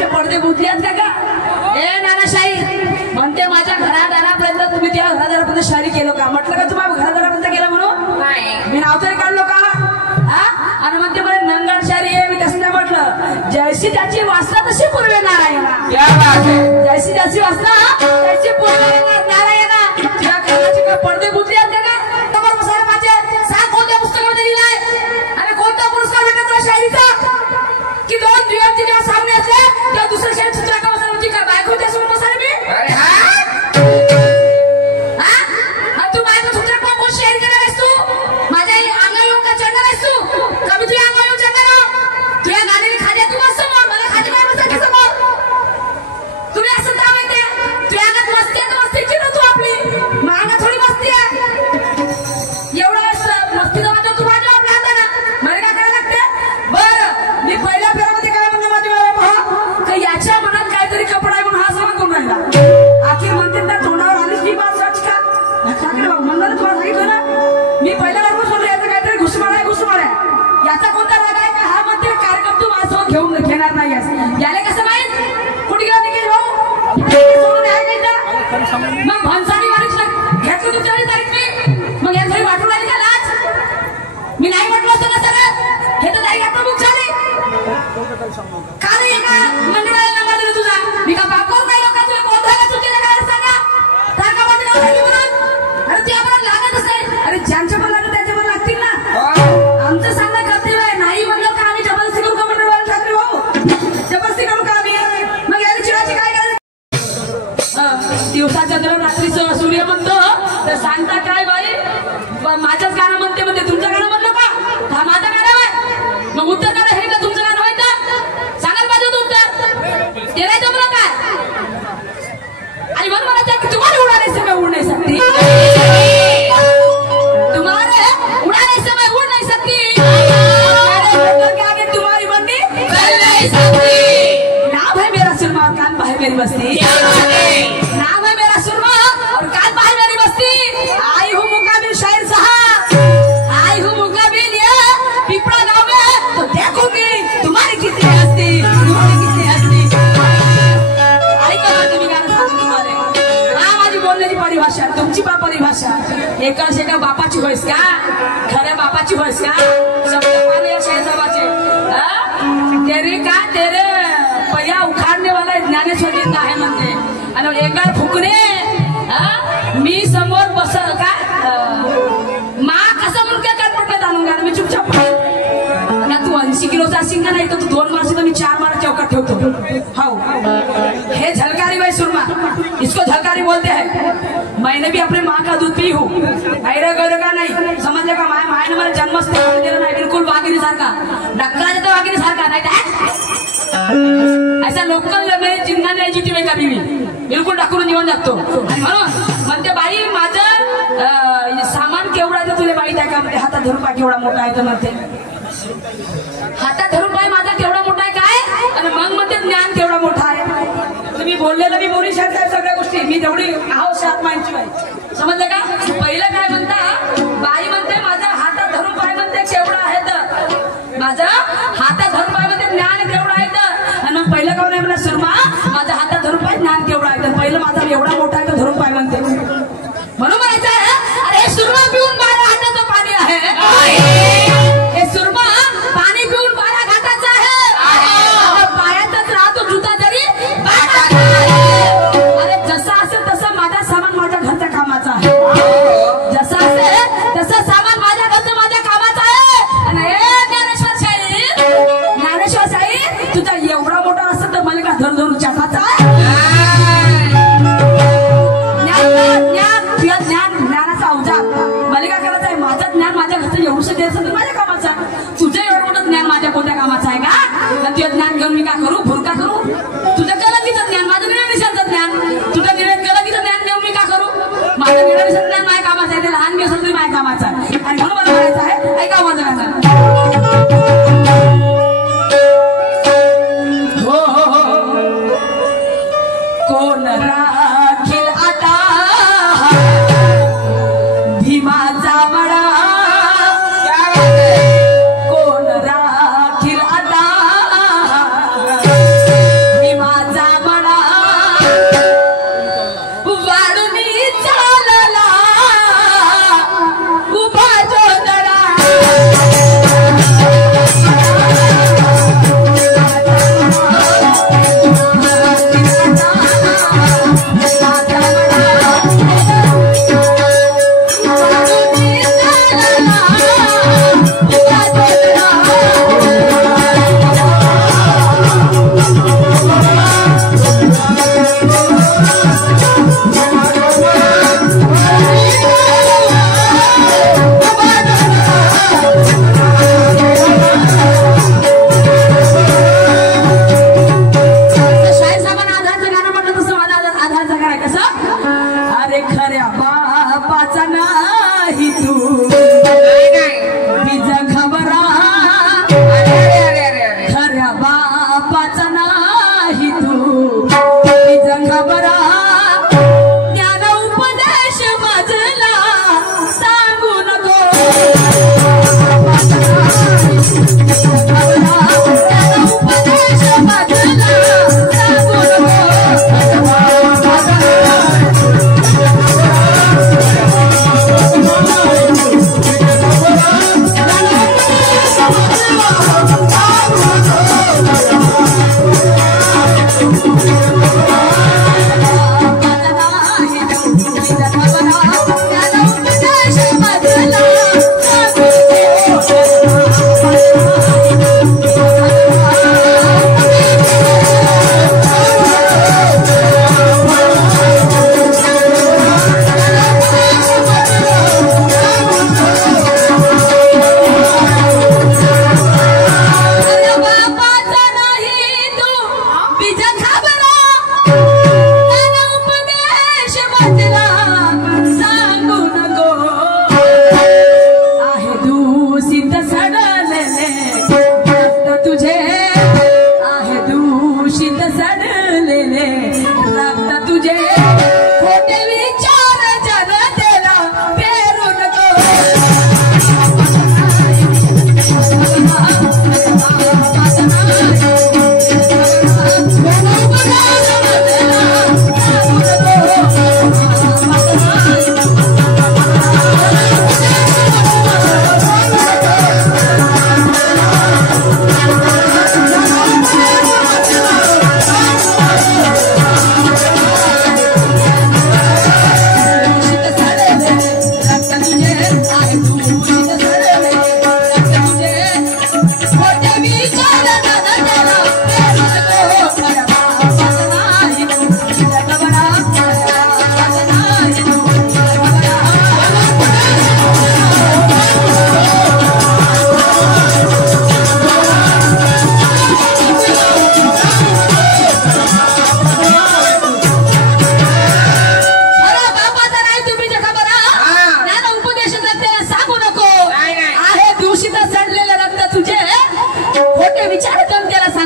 घराचे पडदे बुजल्यात का? ए नानाशाही म्हणते माझ्या घरादारापर्यंत तुम्ही त्या घरादारापर्यंत शारी केलं का? म्हटलं का तुम्हाला घरादारापर्यंत गेलं म्हणून? मी नाव तरी काढलो का? हा आणि म्हणते मला नंगाड शारी आहे. मी तसं नाही म्हटलं. जैसी त्याची वासना तशी पूर्वे नारायणा. जैसी त्याची वासना त्याची पूर्वे नारायणा. तुझ्या घराचे का पडदे बुजल्यात का? समोर बसायला माझे सांग कोणत्या पुस्तकामध्ये लिहिलंय आणि कोणता पुरस्कार भेटला तुला शायरीचा? की दोन दिवस जेव्हा सामने असले तेव्हा दुसऱ्या शाळेत चित्रा का बसायला म्हणजे का बायको त्यासमोर बसायला मी? तू बायको चित्रा कोण शेअर करणार आहेस तू? माझ्या अंगावर येऊन का चढणार आहेस तू? कमी तुझ्या अंगावर येऊन चढणार? तुझ्या गाडीने खाली तू बस समोर, मला खाली नाही बसायची समोर. तुम्ही असं दाव येते तुझ्या अंगात मस्ती आहे तर मस्तीची ना तू आपली अंगात थोडी मस्ती आहे. एवढं मस्ती जमा तू माझ्या आपल्या हाताना मला काय करायला लागते? बरं मी पहिल्या फेऱ्यामध्ये काय म्हणलं माझ्या बाबा का याच्या मनात काहीतरी कपडा आहे म्हणून हा समान करून राहिला. आखिर म्हणते त्या तोंडावर आलीच मी बात सच का म्हणलं तुला सांगितलं ना मी पहिल्या बरोबर म्हणलं याचा काहीतरी घुसमाळ आहे याचा कोणता राग आहे का? हा म्हणते कार्यक्रम तू माझ्यासोबत घेणार नाही याला कसं माहित कुठे गेला निघेल भाऊ सोडून आहे का? मग भंसारी वारीच घेतलं तुमच्या तारीख मी मग या घरी वाटून राहिली का लाज? मी नाही म्हटलं असतं ना सर हे तर तारीख आता बुक झाली का रे? एका मंडळाला नंबर दिला तुझा मी का बाप करू काय लोक तुला कोण झाला चुकीचं काय सांगा का मध्ये नाव सांगितलं म्हणून? अरे ते आम्हाला लागतच नाही. अरे ज्यांच्या पण लागत त्यांच्या पण लागतील ना. आमचं सांगणं कर्तव्य आहे. नाही म्हणलं का आम्ही जबरदस्ती करू का मंडळवाला ठाकरे भाऊ? जबरदस्ती करू का आम्ही? मग याची चिडाची काय करायचं? दिवसाच्या जर रात्रीचं सूर्य म्हणतो तर सांगता काय बाई माझ्याच गाणं म्हणते तुमचं गाणं म्हणलं का? हा माझं गाणं आहे मग उत्तर गाणं हे का तुमचं गाणं व्हायचं? सांगायला पाहिजे होतं उत्तर. ते नाही जमलं काय? आणि म्हणून म्हणायचं की तुम्हाला उडाने समय उड नाही सकती. तुम्हारे उडाने समय उड नहीं सकती. आगे तुम्हारी बंदी चल नहीं सकती. नाम है मेरा सुरमा और कान है मेरी बस्ती. नाम है मेरा सुरमा और कान है मेरी बस्ती. आई हूँ मुकाबिल शायर साहब. आई हूँ मुकाबिल ये पिपड़ा गाँव में तो देखूंगी तुम्हारी कितनी हस्ती. बोलण्याची परिभाषा तुमची परिभाषा एकाच एका बापाची होईस का? खऱ्या बापाची होईस का? शब्द पाने शेजाबाचे तेरे का तेरे पैया उखाडणे वाला ज्ञानेश्वर गीत आहे म्हणते आणि एका फुकणे मी समोर बस का मा कसं म्हणून काय कानपट्ट्यात आणून घाल मी चुपचाप ना तू 80 किलोचा असेल का नाही तर तू 2 मार्च तर मी 4 मार्च चौकात ठेवतो. हो हे झलकारी भाई सुरमा इसको झलकारी बोलते हैं. मैंने भी अपने माँ का दूध पी हूँ ऐरा गौर का नहीं समझले का? माय ने मला जन्मस्थान दिलं नाही बिलकुल वाघिणी सारखा डक्करा देतो वाघिणी सारखा नाही ऐसा लोकल में जिंदा नाही जीती में कभी भी बिलकुल टाकून जीवन जगतो. आणि म्हणून म्हणते बाई माझं सामान केवढा आहे तुला माहित आहे का? म्हणजे हातात धरून पाय केवढा मोठा आहे तर म्हणते हातात धरून पाय माझा केवढा मोठा आहे काय? आणि मग म्हणते ज्ञान केवढा मोठा आहे. तुम्ही बोललेलं मी बोली शकता सगळ्या गोष्टी मी तेवढी आहो सात मानची बाई समजलं का? पहिलं काय म्हणता बाई म्हणते माझा हातात धरून पाय म्हणते केवढा आहे तर माझा हातात धरून पाय म्हणते ज्ञान केवढा आहे तर आणि मग पहिलं काय नाही म्हणा सुरमा माझा हातात धरून पाय ज्ञान केवढा आहे तर पहिलं माझा एवढा मोठा आहे तर धरून पाय म्हणते म्हणून म्हणायचं आहे अरे सुरमा पिऊन 12 हाताचं पाणी आहे. हे सुरमा पाणी पिऊन 12 घाटाचं आहे. पायातच राहतो जुता तरी अरे जसा असेल तसं माझा सामान माझ्या घरच्या कामाचा आहे. जसा असेल तसं सामान माझ्या घरचं माझ्या कामाचं आहे. आणि ज्ञानेश्वर साई तुझा एवढा मोठा असत तर मला का धरून धरून चपाचा ज्ञानाचा अवजार मला काय करायचं आहे? माझं ज्ञान माझ्या घरचं एवढंच द्यायचं तर माझ्या कामाचं आहे. तुझं एवढं मोठं ज्ञान माझ्या कोणत्या कामाचं आहे का? तुझं ज्ञान घेऊन मी का करू भुरका करू? तुझं कलंकीचं ज्ञान माझं निळनिशाचं ज्ञान तुझं कलंकीचं ज्ञान घेऊन मी का करू? माझं निळनिशाचं ज्ञान माझ्या कामाचं आहे. ते लहान मी असेल तरी माझ्या कामाचं आहे. आणि म्हणून मला म्हणायचं आहे ऐका माझं गाणं हो हो हो कोण राखील आता भीमाचा मळा कोण राखील आता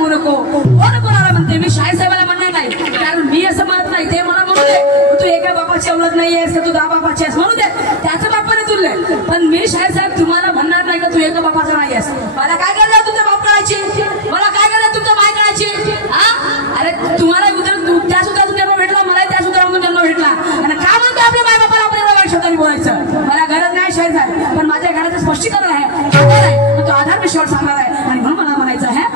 सांगू नको. कोण कोणाला म्हणते? मी शाहीर साहेबाला म्हणणार नाही, कारण मी असं म्हणत नाही. ते मला म्हणू दे तू एका बापाची औलाद नाही आहेस का, तू 10 बापाची आहेस, म्हणू दे, त्याचं बापाने तुलले. पण मी शाहीर साहेब तुम्हाला म्हणणार नाही का तू एका बापाचा नाही आहेस. मला काय करायला तुमच्या बाप कळायची, मला काय करायला तुमच्या माय कळायची. अरे तुम्हाला त्या सुद्धा जन्म भेटला, मला त्या सुद्धा जन्म भेटला, आणि का म्हणतो आपल्या माय बापाला आपल्याला वाईट शब्दांनी बोलायचं. मला गरज नाही शाहीर साहेब, पण माझ्या घराचं स्पष्टीकरण आहे, तो आधार विषयावर सांगणार आहे, आणि म्हणून मला म्हणायचं आहे.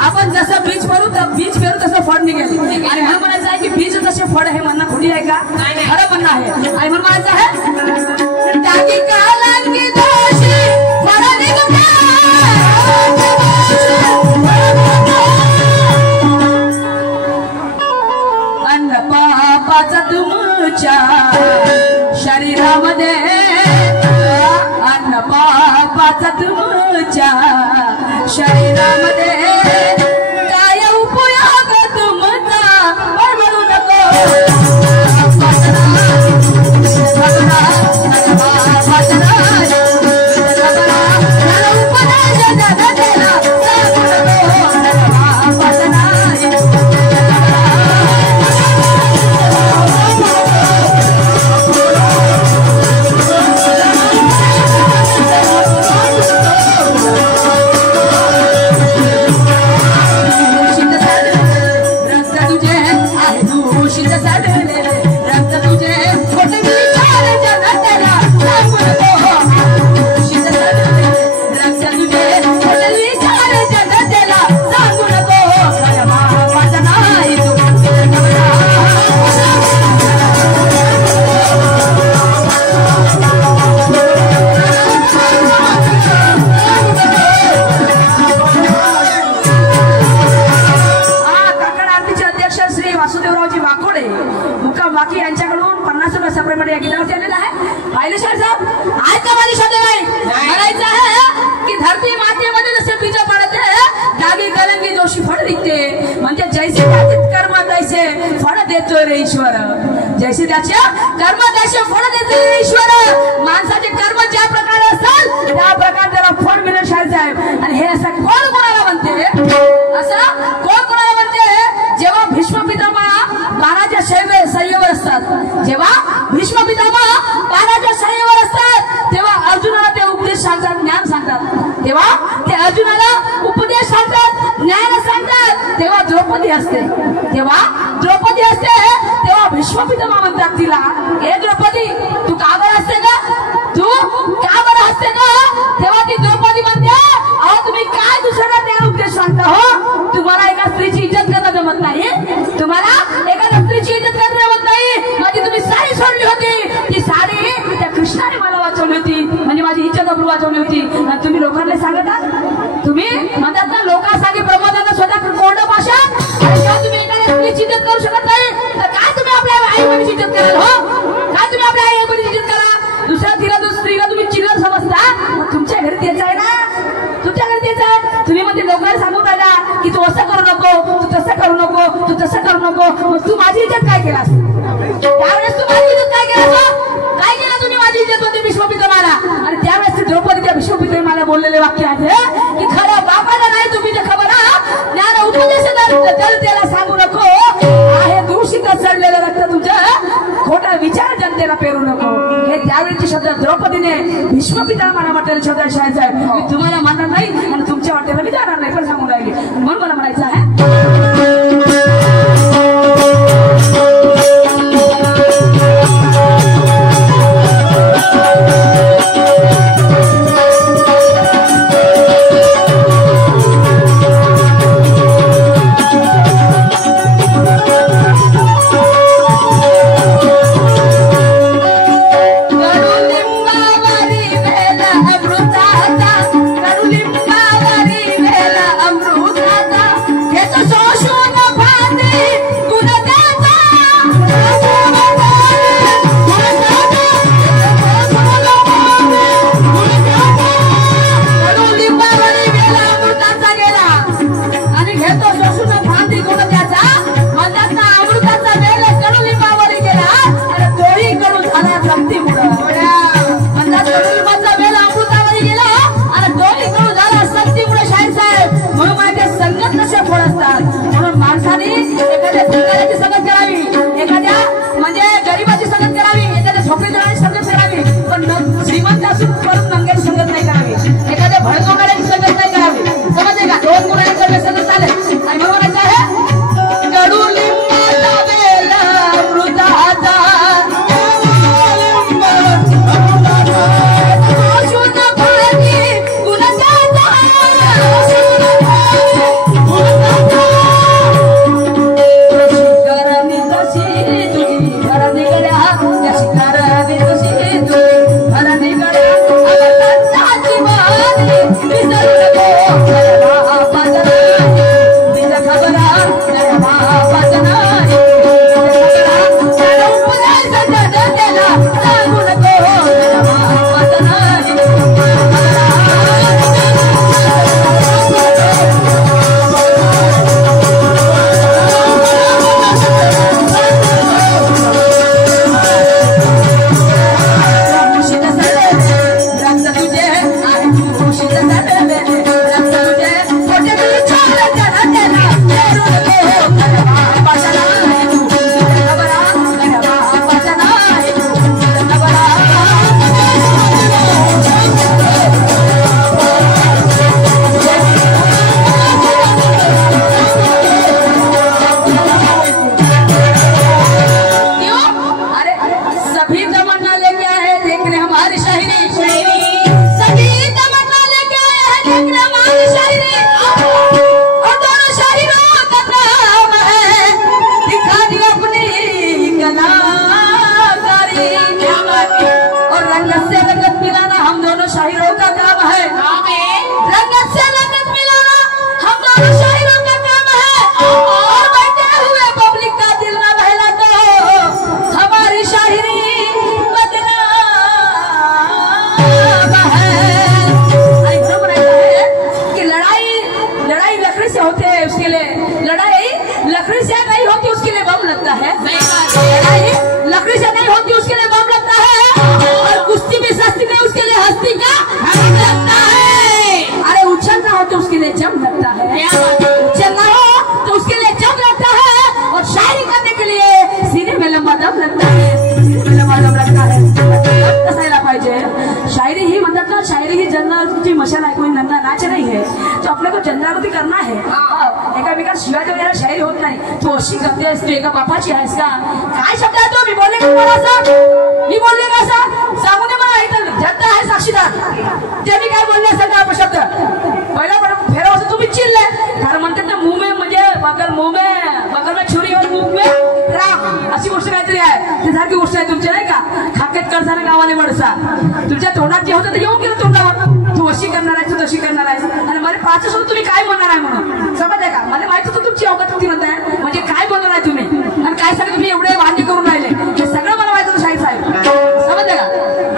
आपण जसं बीज पेरू तसं फळ निघेल, आणि म्हणून म्हणायचं आहे की बीज तसे फळ हे म्हणणं खोटी आहे का? खरं म्हणणं आहे. आणि म्हणून म्हणायचं आहे त्यागी कालांगी दोषी फळ निघते, अन्न पापाचा तुमच्या शरीरामध्ये, अन्न पापाचा तुमच्या शरीरामध्ये काय उपयोग तुमचा म्हणू नको. ईश्वर जैसे त्याच्या कर्म तसे फळ देते ईश्वर. माणसाचे कर्म ज्या प्रकारे असतात त्या प्रकारे त्याला फळ मिळेल शाहीर साहेब. आणि हे असं कोण कोणाला म्हणते, असं कोण कोणाला म्हणते? जेव्हा भीष्म पितामह बाणाच्या शय्येवर असतात, जेव्हा भीष्म पितामह बाणाच्या शय्येवर असतात, तेव्हा अर्जुनाला ते उपदेश सांगतात, ज्ञान सांगतात. तेव्हा ते अर्जुनाला उपदेश सांगतात, ज्ञान सांगतात. तेव्हा द्रौपदी असते, तेव्हा भीष्म पितामह म्हणतात तिला, हे द्रौपदी तू का बरं असते का, तू का बरं असते का? तेव्हा ती द्रौपदी म्हणते, अहो तुम्ही काय दुसऱ्याला ज्ञान उपदेश सांगता हो? तुम्हाला एका स्त्रीची इज्जत करणं जमत नाही, तुम्हाला एका स्त्रीची इज्जत करणं जमत नाही. माझी तुम्ही साडी सोडली होती, ती साडी त्या कृष्णाने मला वाचवली होती, म्हणजे माझी इज्जत अब्रू वाचवली होती. आणि तुम्ही लोकांना सांगतात, तुम्ही म्हणतात ना लोकांसाठी प्रमोदांना स्वतः कोरडं भाषा, तुम्ही एखाद्या स्त्रीची इज्जत करू शकत नाही, तर काय तुम्ही आपल्या आई बहिणीची इज्जत कराल हो? काय तुम्ही आपल्या आई बहिणीची इज्जत करा? दुसऱ्या स्त्रीला तुम्ही चिल्लर समजता, तसं करू नको. मग तू माझी इज्जत काय केलास त्यावेळेस? तू माझी इज्जत काय केलास? काय केलं तुम्ही माझी इज्जत होती भीष्मपितामहाला? आणि त्यावेळेस द्रौपदीच्या भीष्मपिताने मला बोललेले वाक्य आहे की खरं बापाला नाही तुम्ही जे खबर ज्ञान उपदेश त्याला सांगू नको. आहे दूषित चढलेलं रक्त तुमचं खोटा विचार जनतेला पेरू नको. हे त्यावेळेचे शब्द द्रौपदीने भीष्मपिताला मला म्हटलेले शब्द शाळेचा आहे. मी तुम्हाला मानणार नाही आणि तुमच्या वाटेला मी जाणार नाही पण सांगून राहिले. म्हणून मला म्हणायचं आहे मशाल है, कोई नंगा नाच नहीं है, तो अपने को जनजागृति करना है। एका शिवाजी वगैरह शायरी होत नाही, तू अशी करते आहेस, तू एका बापाची आहेस का? काय शब्द आहे तो? मी बोलले का तुम्हाला असं? मी बोलले का असं? सांगू दे मला, इथं जनता आहे साक्षीदार, ते मी काय बोलले असेल का अपशब्द? पहिला फेरा असं तुम्ही चिल्ले, कारण म्हणतात ना मुंह में म्हणजे बगल में छुरी और मुंह में राम, अशी गोष्ट काहीतरी आहे, ती सारखी गोष्ट आहे तुमची नाही का? खाकेत कळसाने गावाने वडसा, तुमच्या तोंडात जे होतं ते येऊन गेलं तोंडावर, तू अशी करणार आहे, तू तशी करणार आहे, आणि मला पाच असून तुम्ही काय म्हणणार आहे म्हणून समजते का? मला माहित होतं तुमची अवगत किती म्हणताय, म्हणजे काय बोलणार आहे तुम्ही आणि काय सगळं तुम्ही एवढे वांदे करून राहिले, हे सगळं मला माहित होतं शाहीर साहेब, समजते का?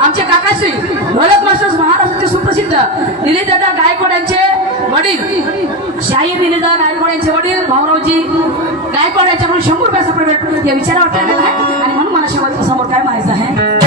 आमचे काकाश्री ढोलक मास्टर महाराष्ट्राचे सुप्रसिद्ध निलेश दादा गायकवाड यांचे वडील शाहीर निलेदा गायकवाड यांचे वडील भाऊरावजी गायकवाड यांच्याकडून 100 रुपयाचा पेमेंट या विचारावर ठरलेला आहे आणि म्हणून मला शेवटच्या समोर काय म्हणायचं आहे.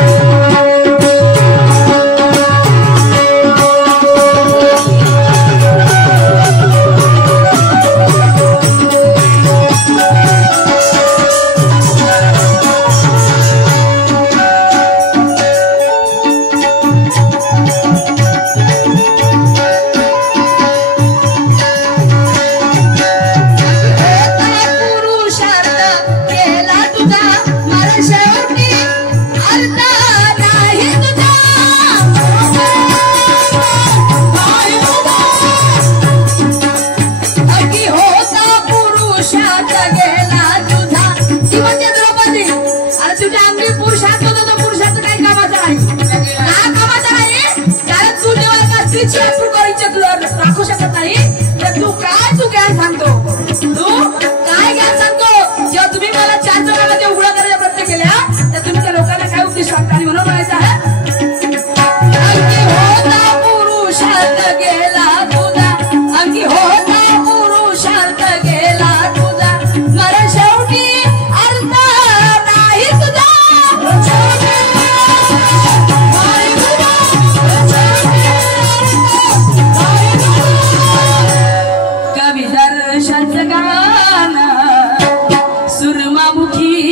राखू शकत नाही तर तू ज्ञान सांगतो काय ज्ञान सांगतो जेव्हा तुम्ही मला 4 जणांना ते उघडा करायचा प्रयत्न केल्या तर तुम्ही त्या लोकांना काय उपदेश सांगता आणि म्हणून म्हणायचं आहे अंगी होता पुरुषार्थ गेला तुझा अंगी होता पुरुषार्थ गेला तुझा मरण शेवटी अर्थ नाही तुझा दर्शनचं गान सुरमामुखी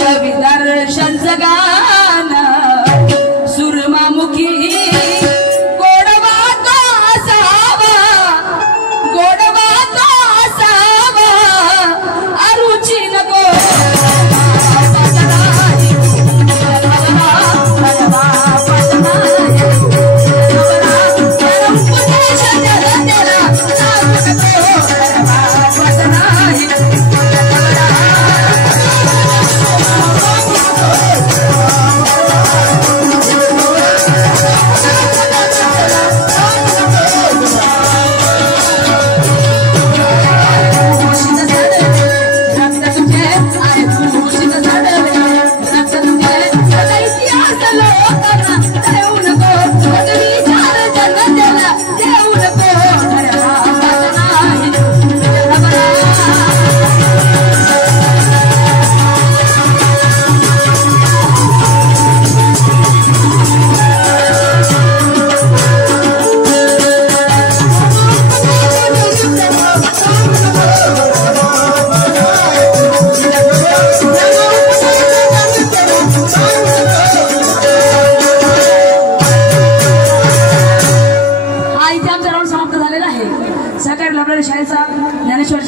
कवी दर्शनचं गान सुरमामुखी गोडवा तो असावा अरुची नको सहकारी लाभलेल्या शाळेचा ज्ञानेश्वर